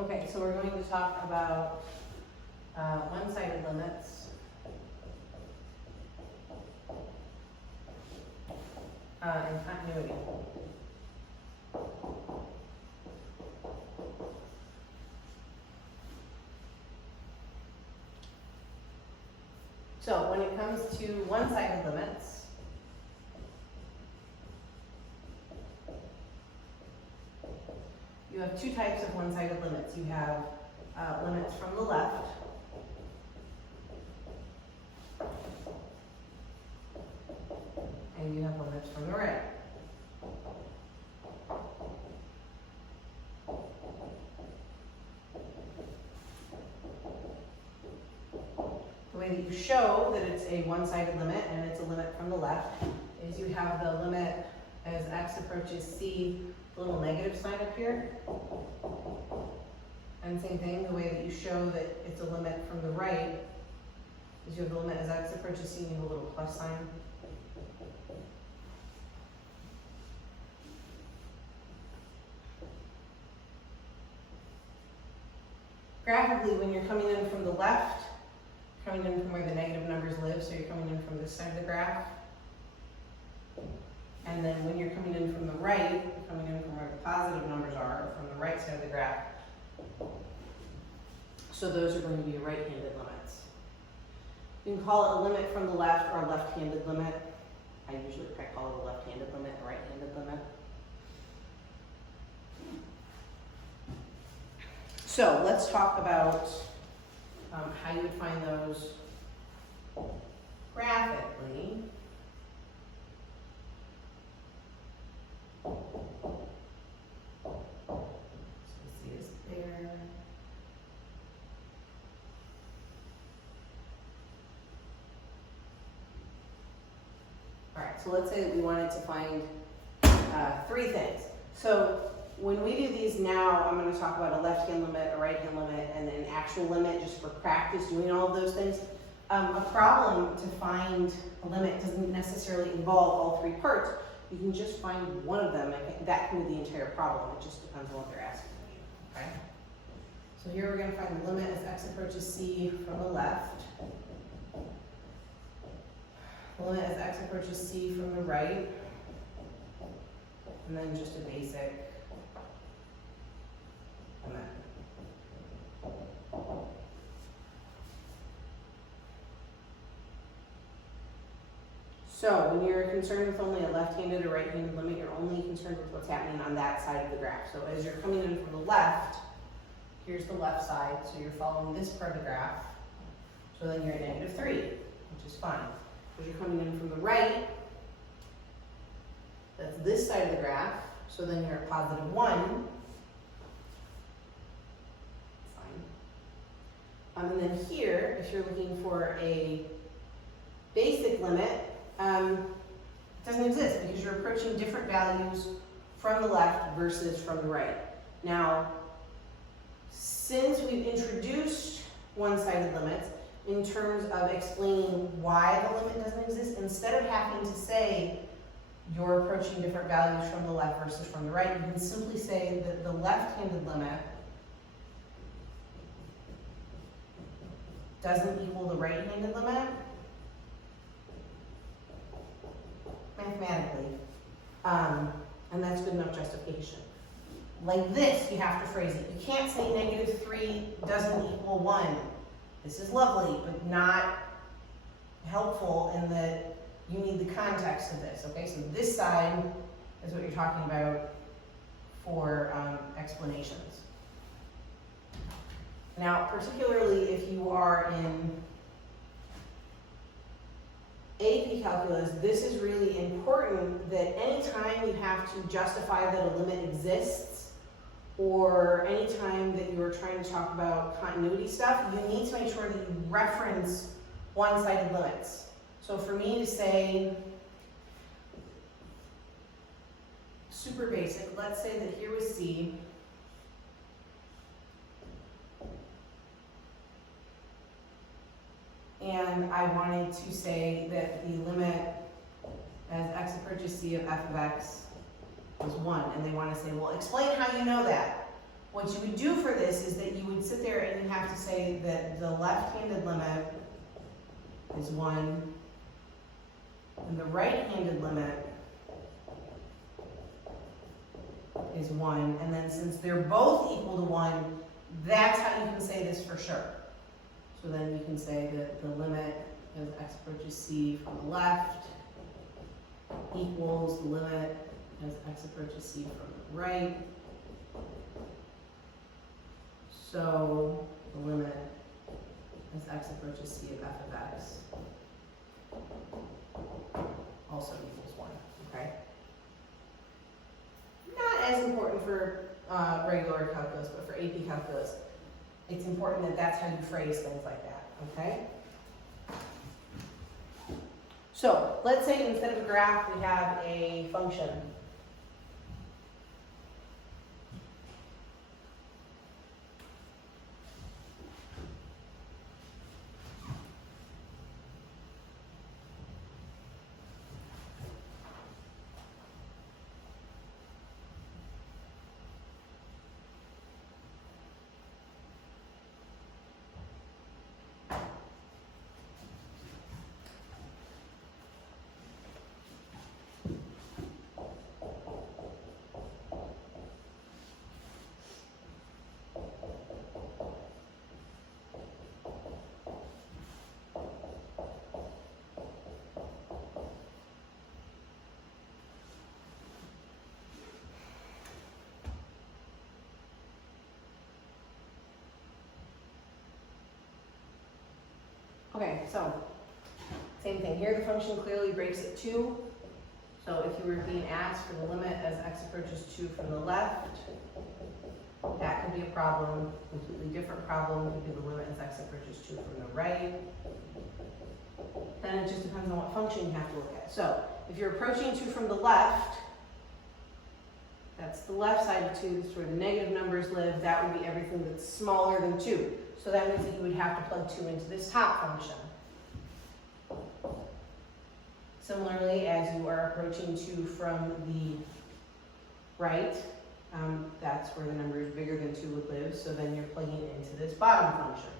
Okay, so we're going to talk about one-sided limits and continuity. So when it comes to one-sided limits, you have two types of one-sided limits. You have limits from the left, and you have limits from the right. The way that you show that it's a one-sided limit and it's a limit from the left is you have the limit as x approaches c, the little negative sign up here. And same thing, the way that you show that it's a limit from the right is you have the limit as x approaches c and you have a little plus sign. Graphically, when you're coming in from the left, coming in from where the negative numbers live, so you're coming in from this side of the graph. And then when you're coming in from the right, you're coming in from where the positive numbers are, from the right side of the graph. So those are going to be right-handed limits. You can call it a limit from the left or a left-handed limit. I usually call it a left-handed limit, a right-handed limit. So let's talk about how you would find those graphically. So see this there. All right, so let's say that we wanted to find three things. So when we do these now, I'm going to talk about a left-hand limit, a right-hand limit, and then an actual limit just for practice doing all of those things. A problem to find a limit doesn't necessarily involve all three parts. You can just find one of them, and that can be the entire problem. It just depends on what they're asking you, okay? So here we're going to find the limit as x approaches c from the left. The limit as x approaches c from the right. And then just a basic limit. So when you're concerned with only a left-handed or right-handed limit, you're only concerned with what's happening on that side of the graph. So as you're coming in from the left, here's the left side, so you're following this part of the graph. So then you're at -3, which is fine. As you're coming in from the right, that's this side of the graph, so then you're at +1. And then here, if you're looking for a basic limit, it doesn't exist because you're approaching different values from the left versus from the right. Now, since we've introduced one-sided limits in terms of explaining why the limit doesn't exist, instead of having to say you're approaching different values from the left versus from the right, you can simply say that the left-handed limit doesn't equal the right-handed limit mathematically, and that's good enough justification. Like this, you have to phrase it. You can't say -3 doesn't equal 1. This is lovely, but not helpful in that you need the context of this, okay? So this side is what you're talking about for explanations. Now, particularly if you are in AP calculus, this is really important that anytime you have to justify that a limit exists, or anytime that you're trying to talk about continuity stuff, you need to make sure that you reference one-sided limits. So for me to say, super basic, let's say that here was C, and I wanted to say that the limit as x approaches c of f of x was 1, and they want to say, well, explain how you know that. what you would do for this is that you would sit there and you have to say that the left-handed limit is 1, and the right-handed limit is 1, and then since they're both equal to 1, that's how you can say this for sure. So then you can say that the limit as x approaches c from the left equals the limit as x approaches c from the right. So the limit as x approaches c of f of x also equals 1, okay? Not as important for regular calculus, but for AP calculus, it's important that that's how you phrase things like that, okay? So let's say instead of a graph, we have a function. Okay, so same thing here. The function clearly breaks at 2. So if you were being asked for the limit as x approaches 2 from the left, that could be a problem. Completely different problem could be the limit as x approaches 2 from the right. Then it just depends on what function you have to look at. So if you're approaching 2 from the left, that's the left side of 2, that's where the negative numbers live. That would be everything that's smaller than 2. So that means that you would have to plug 2 into this top function. Similarly, as you are approaching 2 from the right, that's where the number is bigger than 2 would live. So then you're plugging into this bottom function.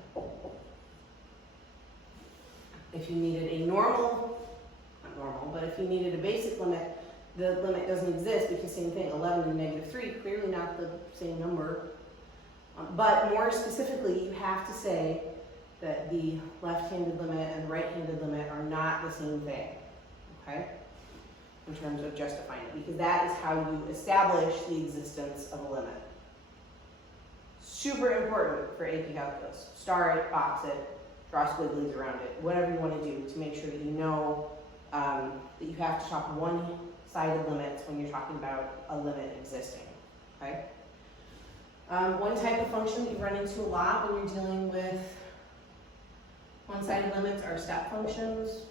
If you needed a normal, not normal, but if you needed a basic limit, the limit doesn't exist because same thing, 11 and negative 3, clearly not the same number. But more specifically, you have to say that the left-handed limit and the right-handed limit are not the same thing, okay? In terms of justifying it, because that is how you establish the existence of a limit. Super important for AP Calculus. Star it, box it, draw squigglies around it, whatever you want to do to make sure that you know that you have to talk one-sided limits when you're talking about a limit existing, okay? One type of function that you run into a lot when you're dealing with one-sided limits are step functions.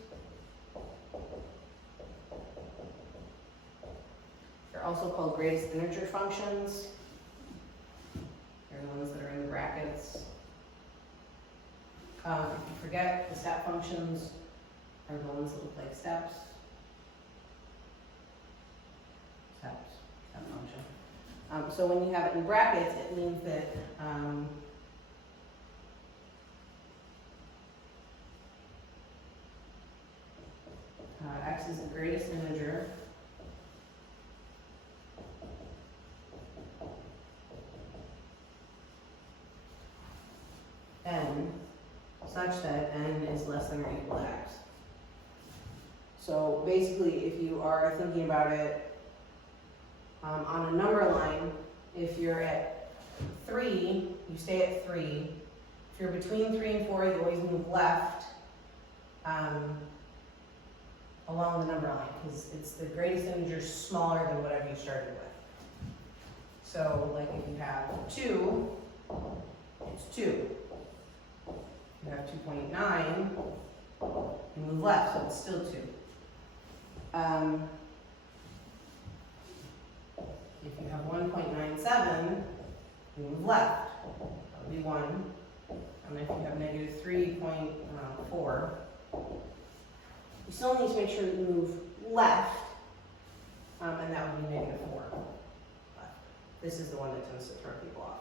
They're also called greatest integer functions. They're the ones that are in the brackets. If you forget, the step functions are the ones that look like steps. Steps, step function. So when you have it in brackets, it means that x is the greatest integer. N such that n is less than or equal to x. So basically, if you are thinking about it on a number line, if you're at 3, you stay at 3. If you're between 3 and 4, you always move left along the number line, because it's the greatest integer smaller than whatever you started with. So, like if you have 2, it's 2. You have 2.9, you move left, so it's still 2. If you have 1.97, you move left, that would be 1. And if you have negative 3.4, you still need to make sure that you move left, and that would be negative 4 left. This is the one that tends to throw people off.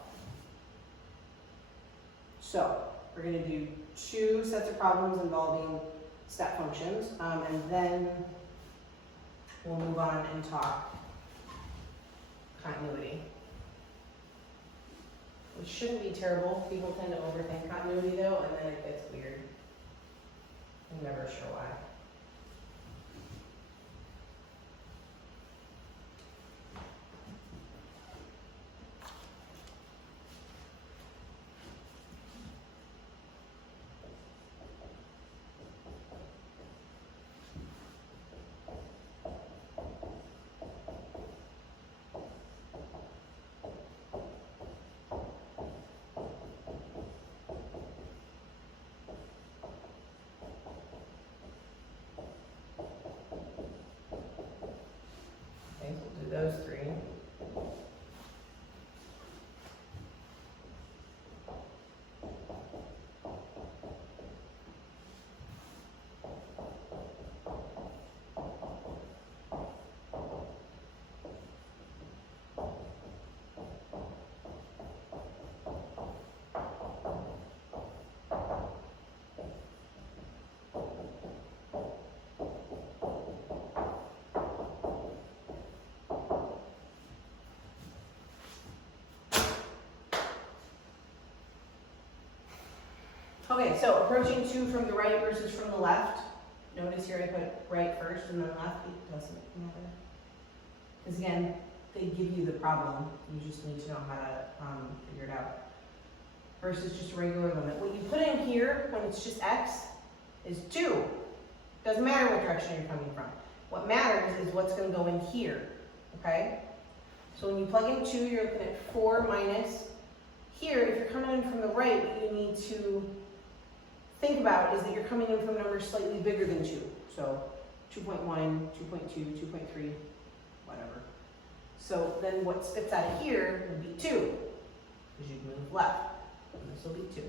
So we're going to do 2 sets of problems involving step functions, and then we'll move on and talk continuity. Which shouldn't be terrible. People tend to overthink continuity though, and then it gets weird. I'm never sure why. Okay, so we'll do those 3. Okay, so approaching 2 from the right versus from the left. Notice here I put right first and then left. It doesn't matter. Because again, they give you the problem. You just need to know how to figure it out. Versus just a regular limit. What you put in here when it's just x is 2. Doesn't matter what direction you're coming from. What matters is what's going to go in here. Okay? So when you plug in 2, you're looking at 4 minus. Here, if you're coming in from the right, what you need to think about is that you're coming in from numbers slightly bigger than 2. So 2.1, 2.2, 2.3, whatever. So then what spits out of here would be 2, because you'd move left. And this will be 2.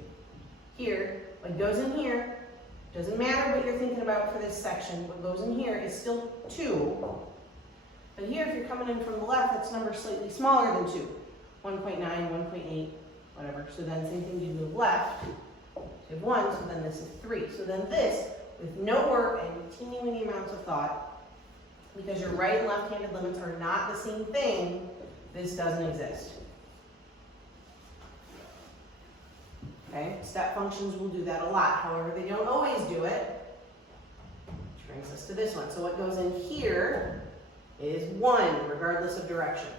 Here, what goes in here, doesn't matter what you're thinking about for this section, what goes in here is still 2. But here, if you're coming in from the left, it's numbers slightly smaller than 2. 1.9, 1.8, whatever. So then same thing, you move left. You have 1, so then this is 3. So then this, with no work and teeny weeny amounts of thought, because your right and left-handed limits are not the same thing, this doesn't exist. Okay, step functions will do that a lot. However, they don't always do it. Which brings us to this one. So what goes in here is 1, regardless of direction.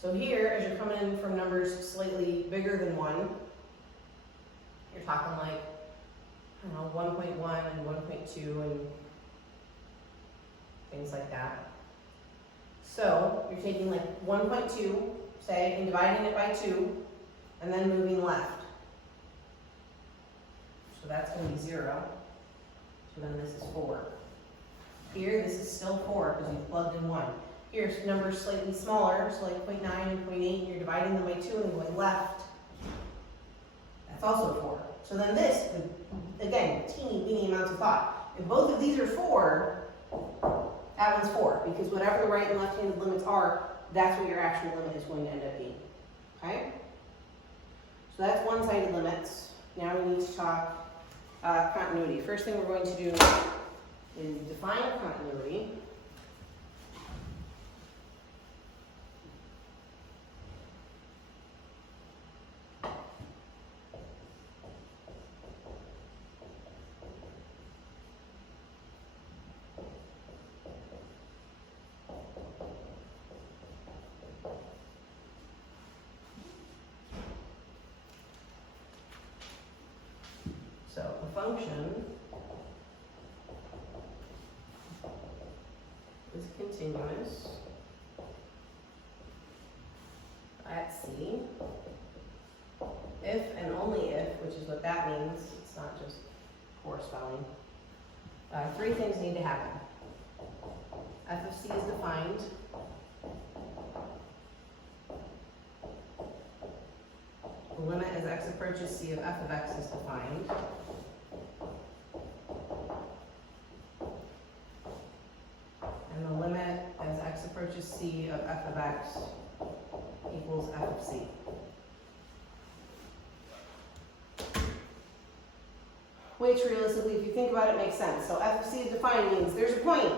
So here, as you're coming in from numbers slightly bigger than 1, you're talking like, I don't know, 1.1 and 1.2 and things like that. So you're taking like 1.2, say, and dividing it by 2, and then moving left. So that's going to be 0. So then this is 4. Here, this is still 4 because you've plugged in 1. Here's numbers slightly smaller, so like 0.9 and 0.8, and you're dividing them by 2 and going left. That's also 4. So then this, again, teeny weeny amounts of thought. If both of these are 4, that one's 4, because whatever the right and left-handed limits are, that's what your actual limit is going to end up being. Okay? So that's one-sided limits. Now we need to talk continuity. First thing we're going to do is define continuity. So a function is continuous at C if and only if, which is what that means, it's not just poor spelling. 3 things need to happen. F of C is defined. The limit as x approaches C of f of x is defined. And the limit as x approaches C of f of x equals equals f of c. Which realistically, if you think about it, makes sense. So f of c is defined means there's a point.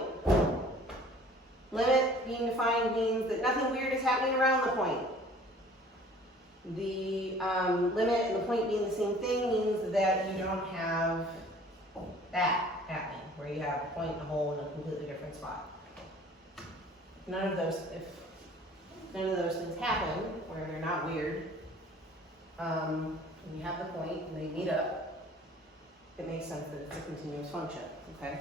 Limit being defined means that nothing weird is happening around the point. The limit and the point being the same thing means that you don't have that happening, where you have a point and a hole in a completely different spot. If none of those things happen, where they're not weird, and you have the point and they meet up, it makes sense that it's a continuous function, okay?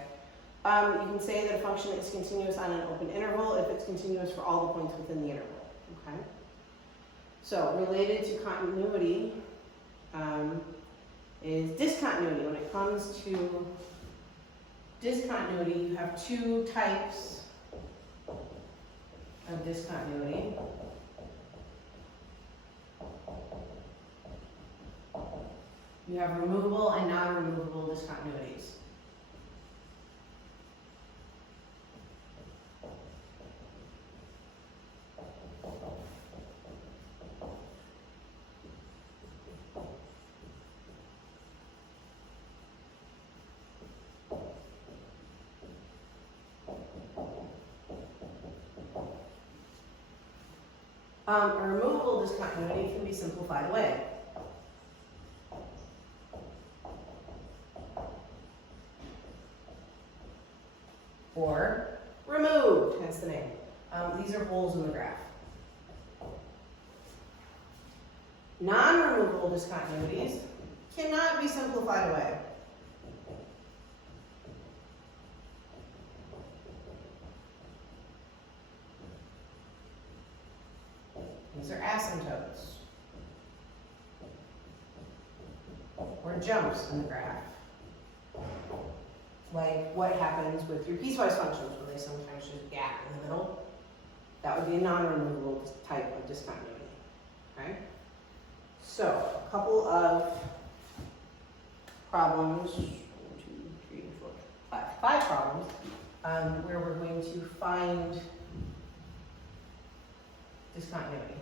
You can say that a function is continuous on an open interval if it's continuous for all the points within the interval, okay? So related to continuity is discontinuity. When it comes to discontinuity, you have two types of discontinuity. You have removable and non-removable discontinuities. A removable discontinuity can be simplified away. Or removed, hence the name. These are holes in the graph. Non-removable discontinuities cannot be simplified away. These are asymptotes, or jumps in the graph. Like what happens with your piecewise functions, where they sometimes just gap in the middle. That would be a non-removable type of discontinuity, okay? So, a couple of problems, 1, 2, 3, 4, 5 problems, where we're going to find discontinuity.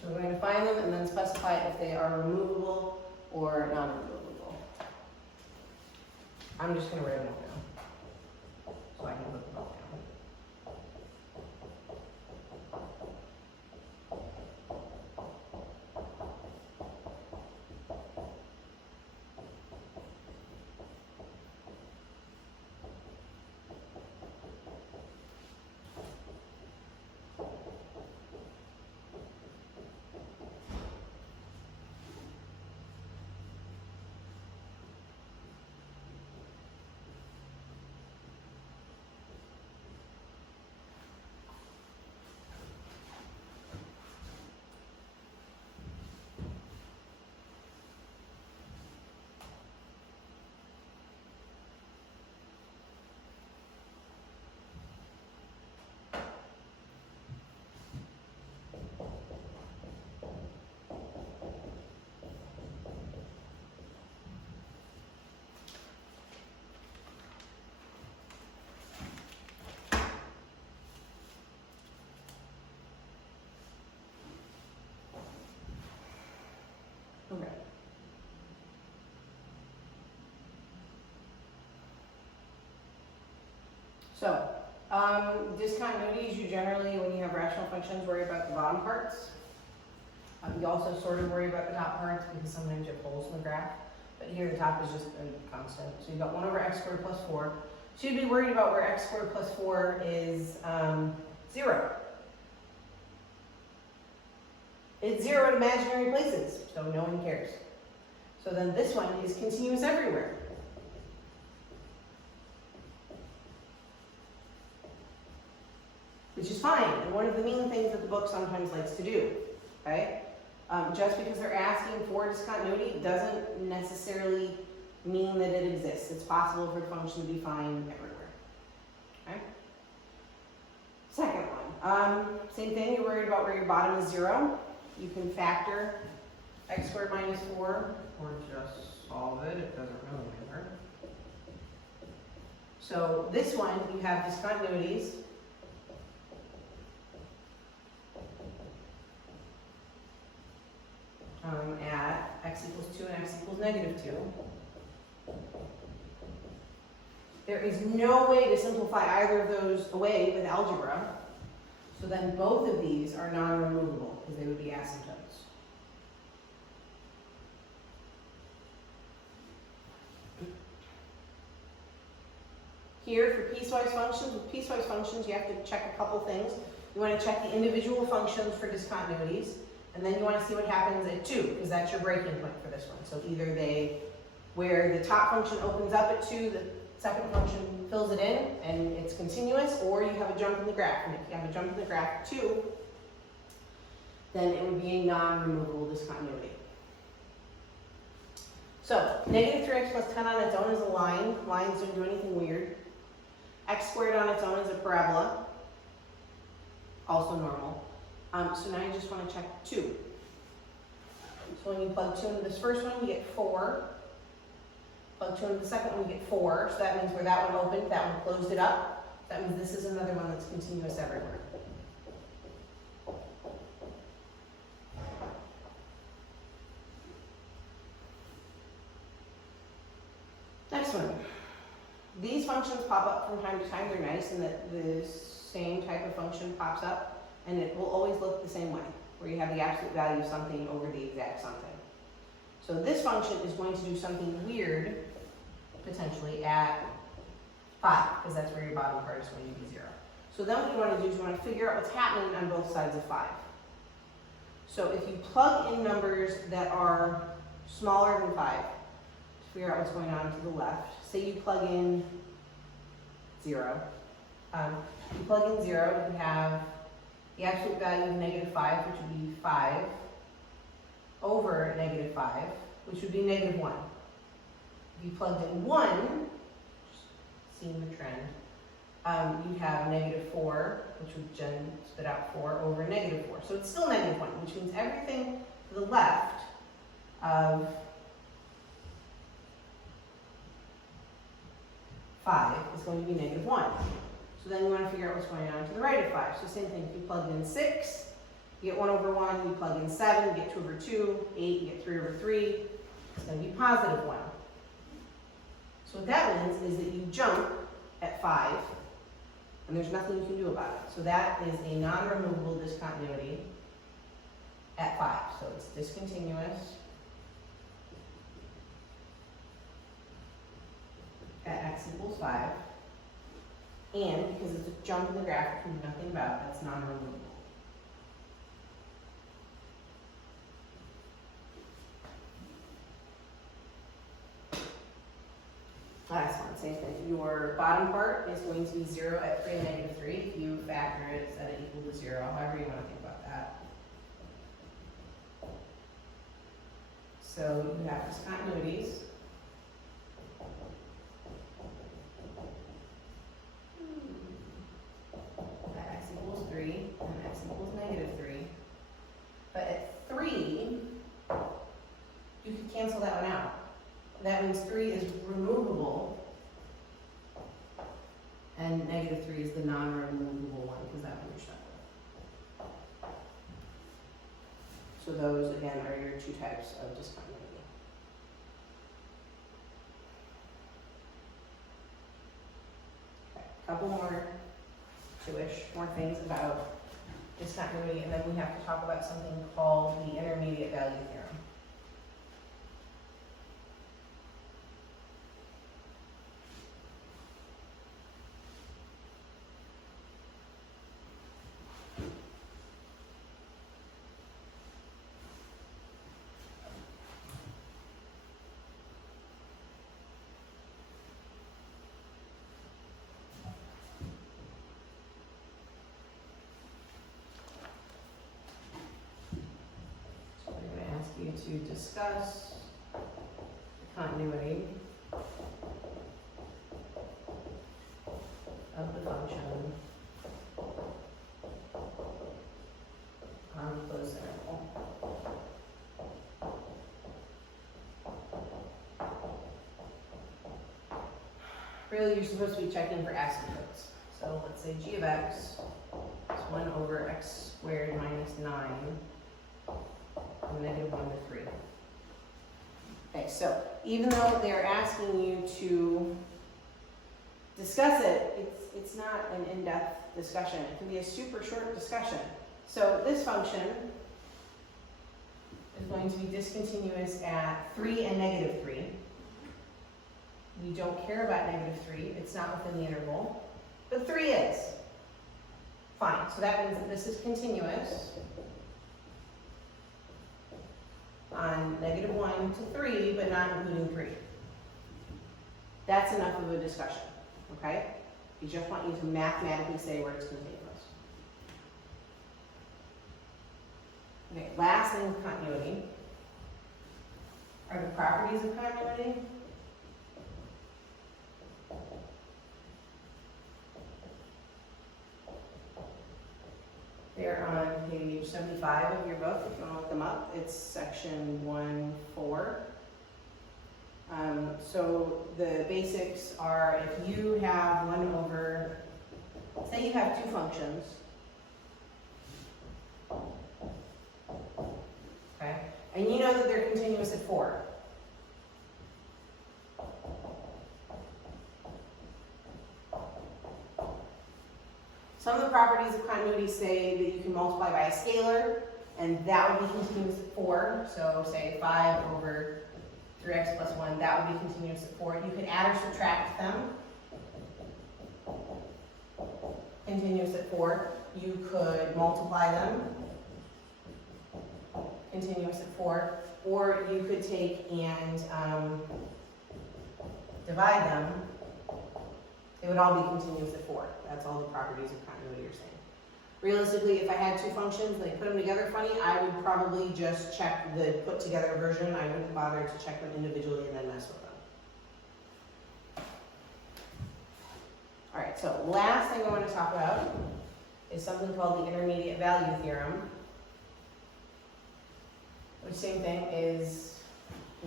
So we're going to find them and then specify if they are removable or non-removable. I'm just going to write them all down so I can put them all down. Okay. So, discontinuities, you generally, when you have rational functions, worry about the bottom parts. You also sort of worry about the top parts because sometimes you have holes in the graph. But here the top is just a constant. So you've got 1 over x squared plus 4. So you'd be worried about where x squared plus 4 is 0. It's 0 at imaginary places, so no one cares. So then this one is continuous everywhere. Which is fine, and one of the mean things that the book sometimes likes to do, okay? Just because they're asking for discontinuity doesn't necessarily mean that it exists. It's possible for the function to be fine everywhere, okay? Second one, same thing, you're worried about where your bottom is 0. You can factor x squared minus 4, or just solve it, it doesn't really matter. So this one, you have discontinuities. At x equals 2 and x equals negative 2. There is no way to simplify either of those away with algebra. So then both of these are non-removable because they would be asymptotes. Here for piecewise functions, with piecewise functions you have to check a couple things. You want to check the individual functions for discontinuities, and then you want to see what happens at 2, because that's your breaking point for this one. So either where the top function opens up at 2, the second function fills it in, and it's continuous, or you have a jump in the graph. And if you have a jump in the graph at 2, then it would be a non-removable discontinuity. So, negative 3x plus 10 on its own is a line. Lines don't do anything weird. X squared on its own is a parabola, also normal. So now you just want to check 2. So when you plug 2 into this first one, you get 4. Plug 2 into the second one, you get 4. So that means where that one opened, that one closed it up. That means this is another one that's continuous everywhere. Next one. These functions pop up from time to time. They're nice in that the same type of function pops up, and it will always look the same way, where you have the absolute value of something over the exact something. So this function is going to do something weird, potentially, at 5, because that's where your bottom part is going to be 0. So then what you want to do is you want to figure out what's happening on both sides of 5. So if you plug in numbers that are smaller than 5, figure out what's going on to the left. Say you plug in 0. You plug in 0, you have the absolute value of negative 5, which would be 5, over negative 5, which would be negative 1. If you plugged in 1, just seeing the trend, you'd have negative 4, which would then spit out 4 over negative 4. So it's still negative 1, which means everything to the left of 5 is going to be negative 1. So then you want to figure out what's going on to the right of 5. So same thing, if you plug in 6, you get 1 over 1. You plug in 7, you get 2 over 2. 8, you get 3 over 3. It's going to be positive 1. So what that means is that you jump at 5, and there's nothing you can do about it. So that is a non-removable discontinuity at 5. So it's discontinuous at x equals 5, and because it's a jump in the graph, you can do nothing about it, that's non-removable. Last one, same thing. Your bottom part is going to be 0 at 3 and negative 3. If you factor it, set it equal to 0, however you want to think about that. So you have discontinuities. At x equals 3 and x equals negative 3. But at 3, you could cancel that one out. That means 3 is removable, and negative 3 is the non-removable one, because that one you're stuck with. So those, again, are your 2 types of discontinuity. Okay, a couple more 2-ish more things about discontinuity, and then we have to talk about something called the intermediate value theorem. to discuss continuity of the function on the closed interval. Really, you're supposed to be checking for asymptotes. So let's say g of x is 1 over x squared minus 9 from negative 1 to 3. Okay, so even though they're asking you to discuss it, it's not an in-depth discussion. It can be a super short discussion. So this function is going to be discontinuous at 3 and negative 3. We don't care about negative 3. It's not within the interval. But 3 is. Fine. So that means that this is continuous on negative 1 to 3, but not including 3. That's enough of a discussion. Okay? We just want you to mathematically say where it's continuous. Okay, last thing with continuity are the properties of continuity. They're on page 75 of your book if you want to look them up. It's section 1.4. So the basics are if you have 1 over, say you have 2 functions. Okay, and you know that they're continuous at 4. Some of the properties of continuity say that you can multiply by a scalar, and that would be continuous at 4. So say 5 over 3x plus 1, that would be continuous at 4. You could add or subtract them. Continuous at 4. You could multiply them. Continuous at 4. Or you could take and divide them. They would all be continuous at 4. That's all the properties of continuity are saying. Realistically, if I had 2 functions and I put them together funny, I would probably just check the put together version. I wouldn't bother to check them individually and then mess with them. All right, so last thing I want to talk about is something called the intermediate value theorem, which same thing is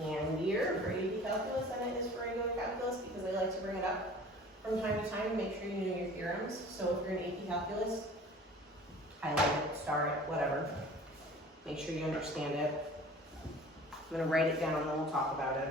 handier for AP calculus than it is for regular calculus because I like to bring it up from time to time to make sure you know your theorems. So if you're in AP calculus, highlight it, star it, whatever. Make sure you understand it. I'm going to write it down and then we'll talk about it.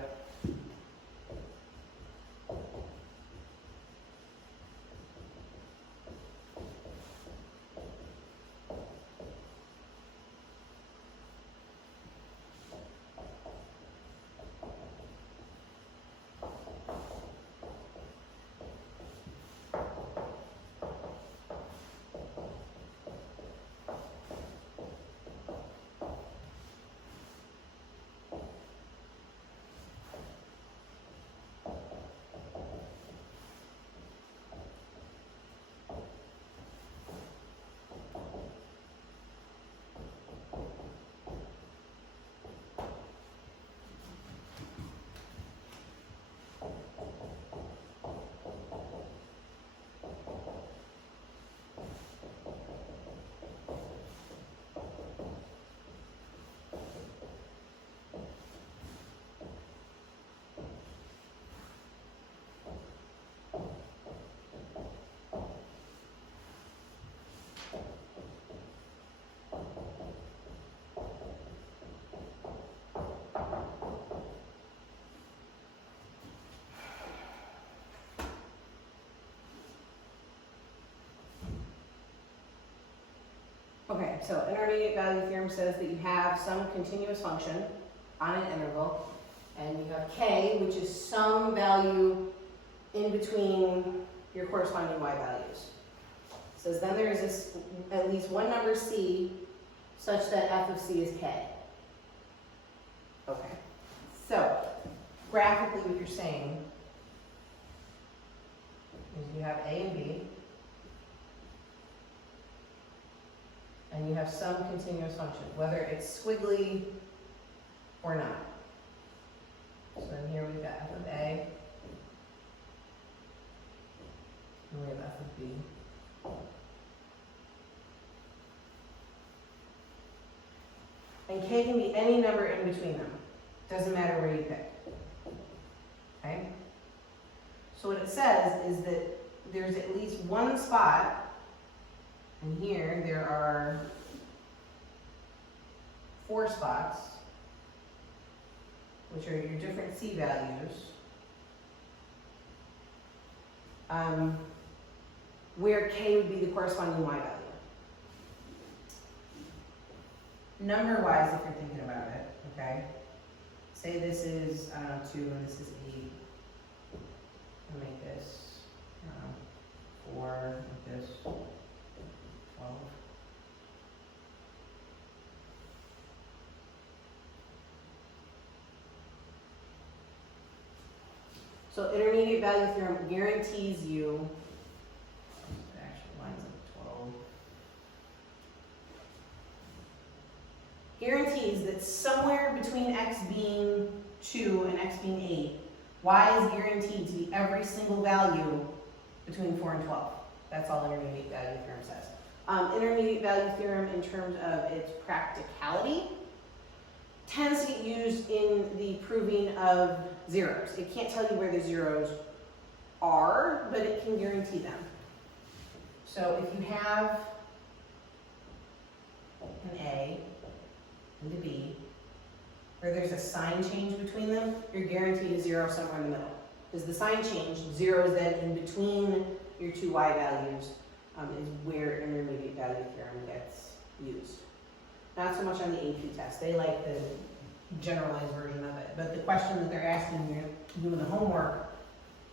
Okay, so intermediate value theorem says that you have some continuous function on an interval, and you have k, which is some value in between your corresponding y values. It says then there is this, at least one number c such that f of c is k. Okay, so graphically what you're saying is you have a and b, and you have some continuous function, whether it's squiggly or not. So then here we've got f of a, and we have f of b. And k can be any number in between them. Doesn't matter where you pick. Okay? So what it says is that there's at least one spot, and here there are 4 spots, which are your different c values, where k would be the corresponding y value. Number-wise, if you're thinking about it, okay? Say this is, 2 and this is 8. I'll make this 4, make this 12. So intermediate value theorem guarantees you, it actually lines up 12. Guarantees that somewhere between x being 2 and x being 8, y is guaranteed to be every single value between 4 and 12. That's all intermediate value theorem says. Intermediate value theorem, in terms of its practicality, tends to get used in the proving of zeros. It can't tell you where the zeros are, but it can guarantee them. So if you have an A and a B, where there's a sign change between them, you're guaranteed a 0 somewhere in the middle. Because the sign change, 0 is then in between your 2 y values, is where intermediate value theorem gets used. Not so much on the AP test. They like the generalized version of it. But the question that they're asking when you're doing the homework,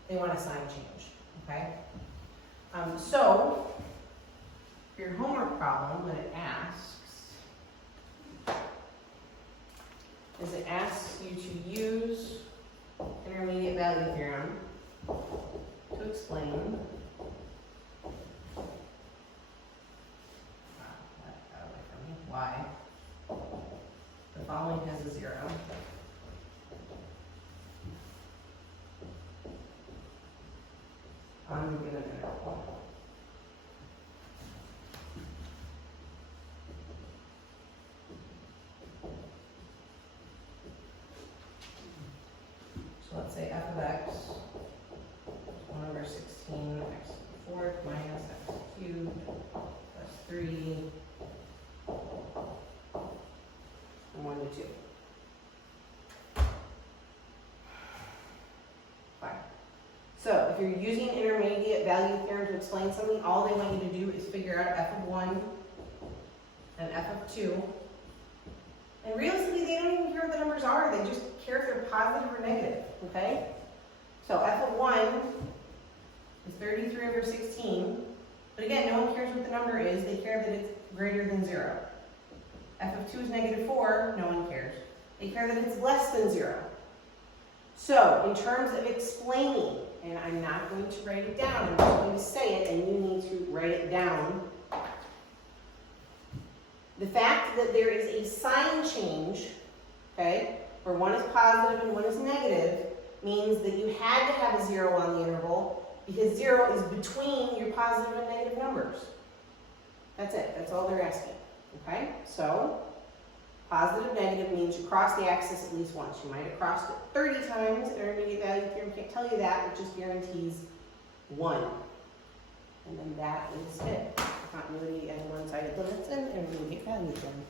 they want a sign change, okay? So, for your homework problem, what it asks is it asks you to use intermediate value theorem to explain why the following has a 0. On a given interval. So let's say f of x is 1 over 16 x to the 4th minus x cubed plus 3 and 1 to 2. Fine. So if you're using intermediate value theorem to explain something, all they want you to do is figure out f of 1 and f of 2. And realistically, they don't even care what the numbers are. They just care if they're positive or negative, okay? So f of 1 is 33 over 16. But again, no one cares what the number is. They care that it's greater than 0. F of 2 is negative 4. No one cares. They care that it's less than 0. So, in terms of explaining, and I'm not going to write it down, I'm just going to say it, and you need to write it down. The fact that there is a sign change, okay, where one is positive and one is negative, means that you had to have a 0 on the interval, because 0 is between your positive and negative numbers. That's it. That's all they're asking. Okay? So, positive, negative means you cross the axis at least once. You might have crossed it 30 times. Intermediate value theorem can't tell you that. It just guarantees 1. And then that is it. Continuity and one-sided limits and intermediate value theorem.